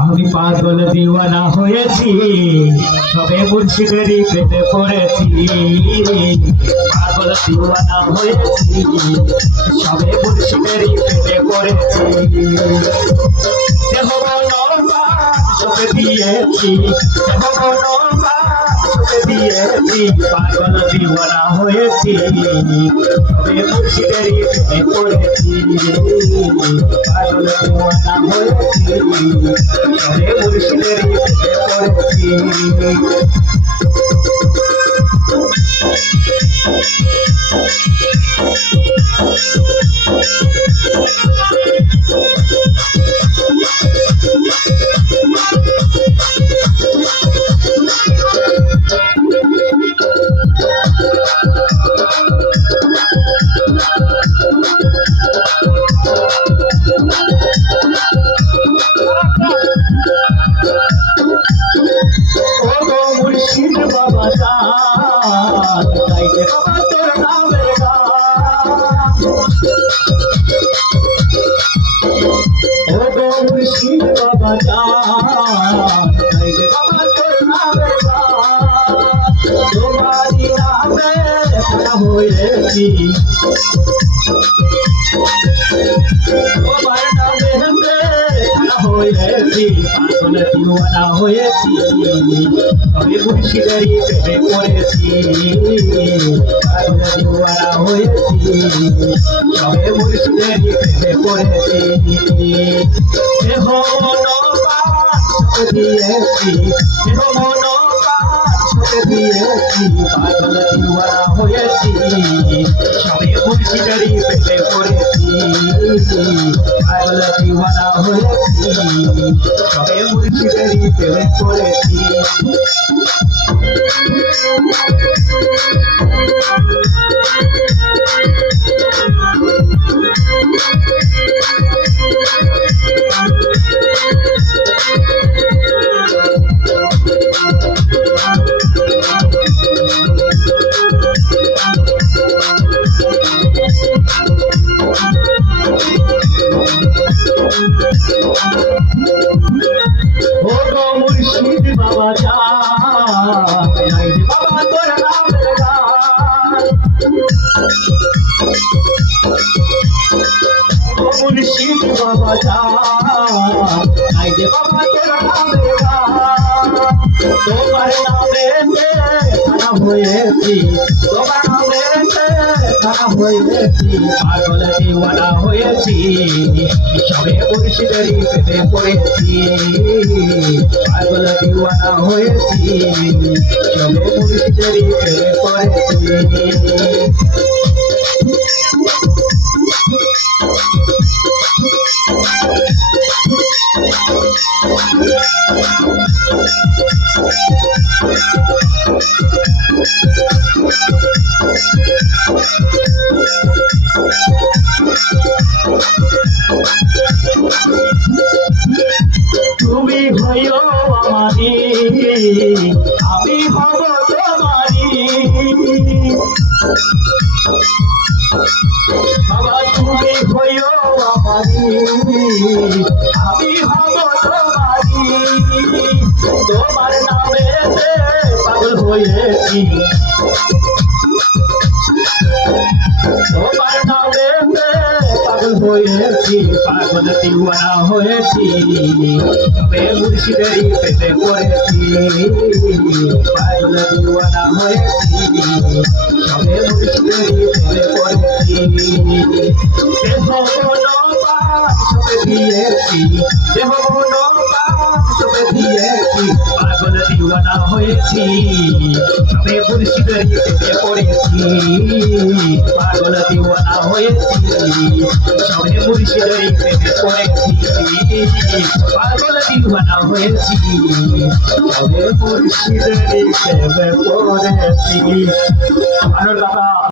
আমি পাগল দিওয়ানা হয়েছি, সবে মুর্শিদেরই প্রেমে পড়েছি। পাগল দিওয়ানা হয়েছি, সবে মুর্শিদেরই প্রেমে পড়েছি। দেহ মন সবে দিয়েছি, দেহ মন সবে দিয়েছি। পাগল দিওয়ানা হয়েছি, সবে মুর্শিদেরই প্রেমে পড়েছি। পাগল দিওয়ানা হয়েছি, সবে মুর্শিদেরই প্রেমে পড়েছি। মুর্শিদ বাবা জান, গাইতে বাবা তোর নামের গান। ও গো মুর্শিদ বাবা জান, গাইতে বাবা তোর নামের গান। তোমারই নামে খোদা হয়েছি, তোমার নামে খোদা হয়েছি। পাগল দিওয়ানা হয়েছি, সবে মুর্শিদেরই প্রেমে পড়েছি। পাগল দিওয়ানা হয়েছি, সবে মুর্শিদেরই প্রেমে পড়েছি। দেহ মন সবে দিয়েছি, দেহ মন সবে দিয়েছি। পাগল দিওয়ানা হয়েছি, সবে মুর্শিদেরই প্রেমে পড়েছি। পাগল দিওয়ানা হয়েছি, সবে মুর্শিদেরই প্রেমে পড়েছি। ও গো মুর্শিদ বাবা জান, গাইতে বাবা তোর নামের গান। ও মুর্শিদ বাবা জান, গাইতে বাবা তোর নামের গান। তোমার নামে খানা হয়েছি, তোমার নামে খানা হয়েছি। পাগল দিওয়ানা হয়েছি, সবে মুর্শিদেরই প্রেমে পড়েছি। পাগল দিওয়ানা হয়েছি, সবে মুর্শিদেরই প্রেমে পড়েছি। তুমি হইও আমারি, আমি হব তোমারি। বাবা তুমি হইও আমারি, আমি হব তোমারি। তোমার নামে পাগল হয়েছি, তোমার নামে পাগল হয়েছি। পাগল দিওয়ানা হয়েছি, সবে মুর্শিদেরই প্রেমে পড়েছি। পাগল দিওয়ানা হয়েছি, সবে মুর্শিদেরই প্রেমে পড়েছি। দেহ মন সবে দিয়েছি, দেহ মন সবে দিয়েছি। পাগল দিওয়ানা হয়েছি, সবে মুর্শিদেরই প্রেমে পড়েছি। পাগল দিওয়ানা হয়েছি, সবে মুর্শিদেরই প্রেমে পড়েছি। পাগল দিওয়ানা হয়েছি, সবে মুর্শিদেরই প্রেমে পড়েছি।